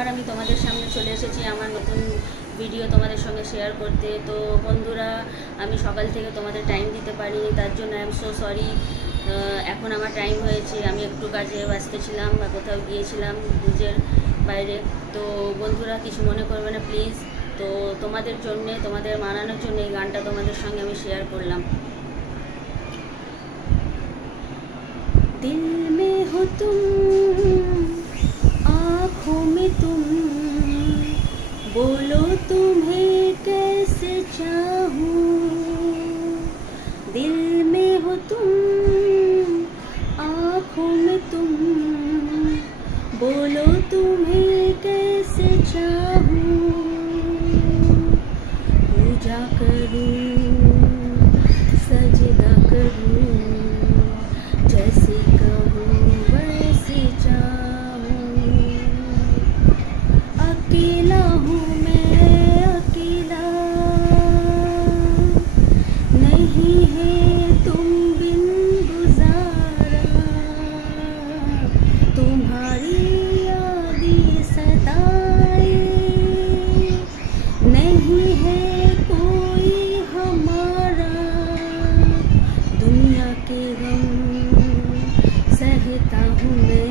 আবার আমি তোমাদের সামনে চলে এসেছি আমার নতুন ভিডিও তোমাদের সঙ্গে শেয়ার করতে। তো বন্ধুরা, আমি সকাল থেকে তোমাদের টাইম দিতে পারিনি, তার জন্য আই এম সো সরি। এখন আমার টাইম হয়েছে, আমি একটু কাজে ব্যস্ত ছিলাম বা কোথাও গিয়েছিলাম নিজের বাইরে। তো বন্ধুরা, কিছু মনে করবে না প্লিজ। তো তোমাদের জন্যে, তোমাদের মানানোর জন্য এই গানটা তোমাদের সঙ্গে আমি শেয়ার করলাম। দিল মে হো তুম, आँखों में तुम, बोलो तुम्हें कैसे चाहूं। दिल में हो तुम, आँखों में तुम, बोलो तुम्हें कैसे चाहूं। पूजा करूं, सजदा करूं, जैसे कहूं वैसे चाहूं। अकेला हूँ मैं, अकेला, नहीं है तुम बिन गुजारा। तुम्हारी यादें सताए, नहीं है कोई हमारा। दुनिया के गम सहता हूँ मैं,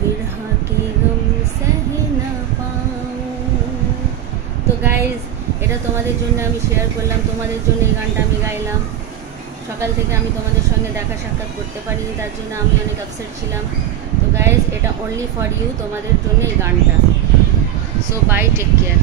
विरह के गम सह ना पाऊँ। তো গাইজ, এটা তোমাদের জন্য আমি শেয়ার করলাম, তোমাদের জন্য এই গানটা আমি গাইলাম। সকাল থেকে আমি তোমাদের সঙ্গে দেখা সাক্ষাৎ করতে পারিনি, তার জন্য আমি অনেক আপসেট ছিলাম। তো গাইজ, এটা অনলি ফর ইউ, তোমাদের জন্য এই গানটা। So bye, take care.